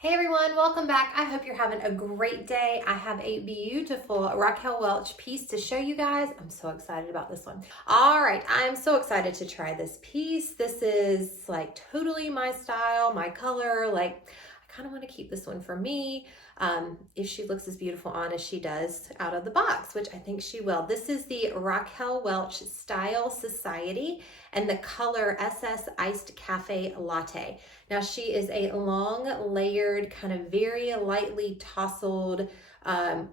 Hey everyone, welcome back. I hope you're having a great day. I have a beautiful Raquel Welch piece to show you guys. I'm so excited about this one. All right, I'm so excited to try this piece. This is like totally my style, my color. Like I kind of want to keep this one for me. If she looks as beautiful on as she does out of the box, which I think she will. This is the Raquel Welch Style Society and the color SS Iced Cafe Latte. Now she is a long layered, kind of very lightly tousled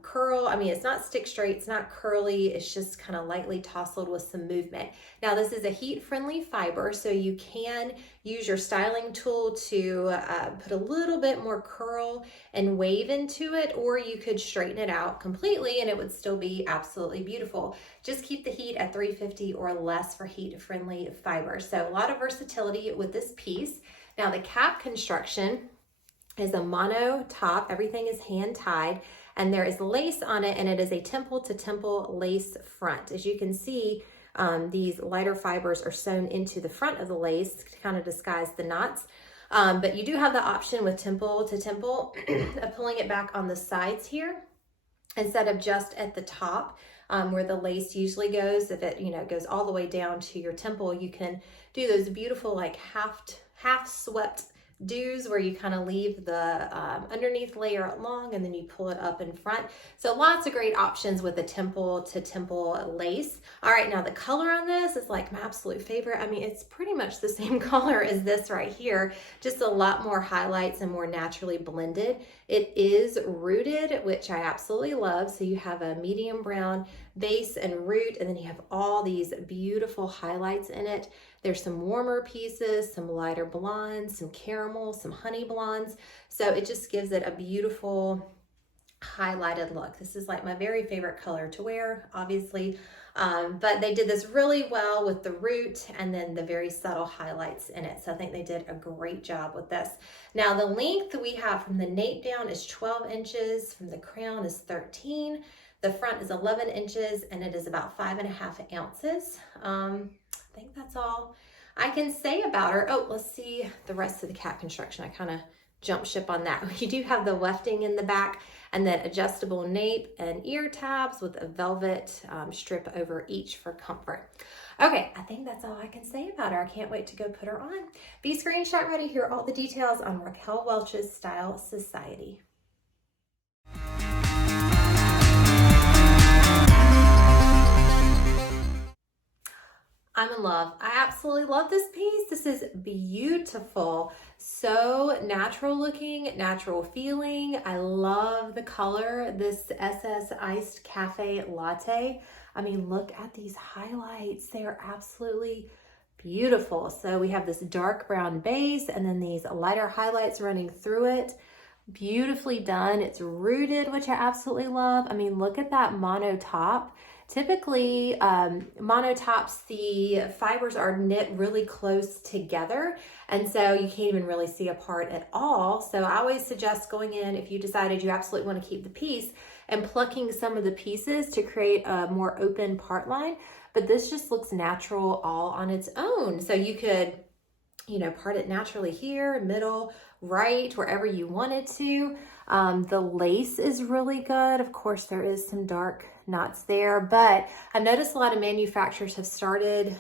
curl. I mean, it's not stick straight, it's not curly, it's just kind of lightly tousled with some movement. Now this is a heat-friendly fiber, so you can use your styling tool to put a little bit more curl and wave into it, or you could straighten it out completely and it would still be absolutely beautiful. Just keep the heat at 350 or less for heat-friendly fiber. So a lot of versatility with this piece. Now the cap construction is a mono top, everything is hand tied, and there is lace on it, and it is a temple to temple lace front. As you can see, these lighter fibers are sewn into the front of the lace to kind of disguise the knots. But you do have the option with temple to temple of pulling it back on the sides here instead of just at the top. Where the lace usually goes. If it goes all the way down to your temple, you can do those beautiful like half swept do's where you kind of leave the underneath layer long and then you pull it up in front. So lots of great options with the temple to temple lace. All right, now the color on this is like my absolute favorite. I mean, it's pretty much the same color as this right here, just a lot more highlights and more naturally blended. It is rooted, which I absolutely love. So you have a medium brown base and root, and then you have all these beautiful highlights in it. There's some warmer pieces, some lighter blondes, some caramel, some honey blondes. So it just gives it a beautiful highlighted look. This is like my very favorite color to wear, obviously. But they did this really well with the root and then the very subtle highlights in it. So I think they did a great job with this. Now the length we have from the nape down is 12 inches, from the crown is 13. The front is 11 inches and it is about 5.5 ounces. I think that's all I can say about her. Oh, let's see the rest of the cap construction. I kind of jumped ship on that. You do have the wefting in the back and then adjustable nape and ear tabs with a velvet strip over each for comfort. Okay, I think that's all I can say about her. I can't wait to go put her on. Be screenshot ready to hear all the details on Raquel Welch's Style Society. I'm in love. I absolutely love this piece. This is beautiful. So natural looking, natural feeling. I love the color, this SS Iced Cafe Latte. I mean, look at these highlights. They are absolutely beautiful. So we have this dark brown base and then these lighter highlights running through it. Beautifully done. It's rooted, which I absolutely love. I mean, look at that mono top. Typically, monotops, the fibers are knit really close together, and so you can't even really see apart at all. So I always suggest going in, if you decided you absolutely want to keep the piece, and plucking some of the pieces to create a more open part line. But this just looks natural all on its own. So you could, part it naturally here, middle, right, wherever you wanted to. The lace is really good. Of course, there is some dark knots there, but I've noticed a lot of manufacturers have started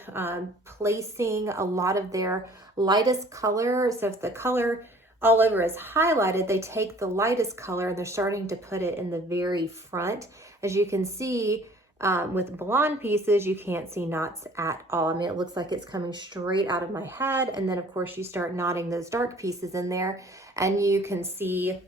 placing a lot of their lightest color. So if the color all over is highlighted, they take the lightest color and they're starting to put it in the very front. As you can see, with blonde pieces, you can't see knots at all. I mean, it looks like it's coming straight out of my head. And then of course you start knotting those dark pieces in there and you can see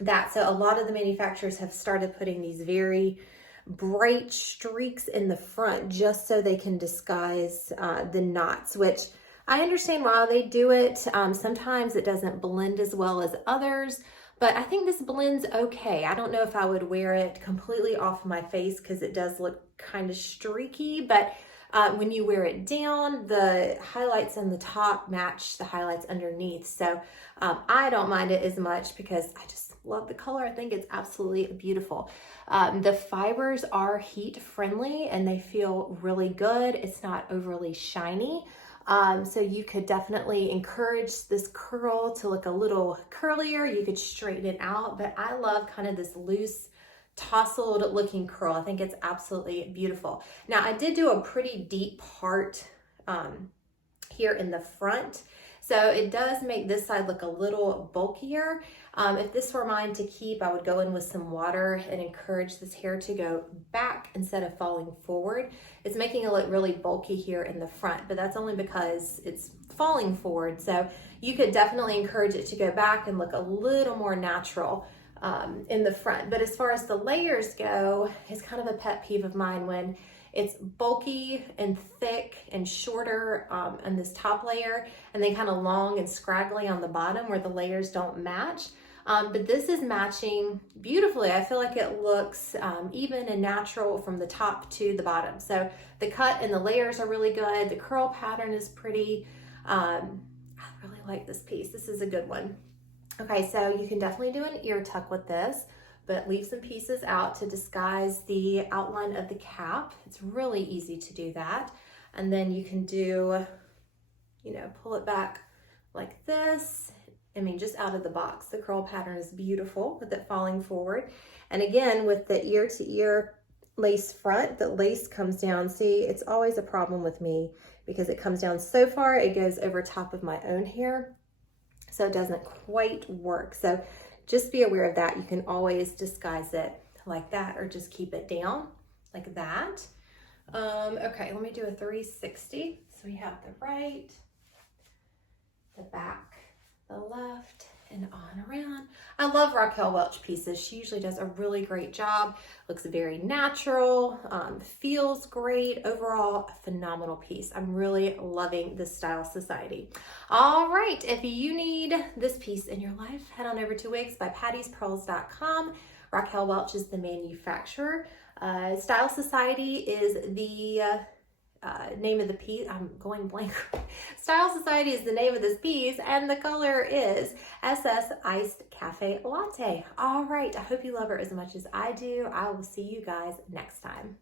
that. So a lot of the manufacturers have started putting these very bright streaks in the front just so they can disguise the knots, which I understand why they do it. Sometimes it doesn't blend as well as others, but I think this blends okay. I don't know if I would wear it completely off my face because it does look kind of streaky, but when you wear it down, the highlights on the top match the highlights underneath. So I don't mind it as much because I just love the color. I think it's absolutely beautiful. The fibers are heat friendly and they feel really good. It's not overly shiny. So you could definitely encourage this curl to look a little curlier. You could straighten it out, but I love kind of this loose tousled looking curl. I think it's absolutely beautiful. Now I did do a pretty deep part here in the front. So it does make this side look a little bulkier. If this were mine to keep, I would go in with some water and encourage this hair to go back instead of falling forward. It's making it look really bulky here in the front, but that's only because it's falling forward. So you could definitely encourage it to go back and look a little more natural in the front. But as far as the layers go, it's kind of a pet peeve of mine when it's bulky and thick and shorter on this top layer, and then kind of long and scraggly on the bottom where the layers don't match. But this is matching beautifully. I feel like it looks even and natural from the top to the bottom. So the cut and the layers are really good. The curl pattern is pretty. I really like this piece. This is a good one. Okay, so you can definitely do an ear tuck with this, but leave some pieces out to disguise the outline of the cap. It's really easy to do that. And then you can do, pull it back like this. I mean, just out of the box. The curl pattern is beautiful with it falling forward. And again, with the ear to ear lace front, the lace comes down. See, it's always a problem with me because it comes down so far, it goes over top of my own hair. So it doesn't quite work. So just be aware of that. You can always disguise it like that or just keep it down like that. Okay, let me do a 360. So we have the right, the back, the left, and on around. I love Raquel Welch pieces. She usually does a really great job. Looks very natural, feels great. Overall, a phenomenal piece. I'm really loving this Style Society. All right, if you need this piece in your life, head on over to wigsbypattyspearls.com. Raquel Welch is the manufacturer. Style Society is the name of the piece. I'm going blank. Style Society is the name of this piece, and the color is SS Iced Cafe Latte. All right, I hope you love her as much as I do. I will see you guys next time.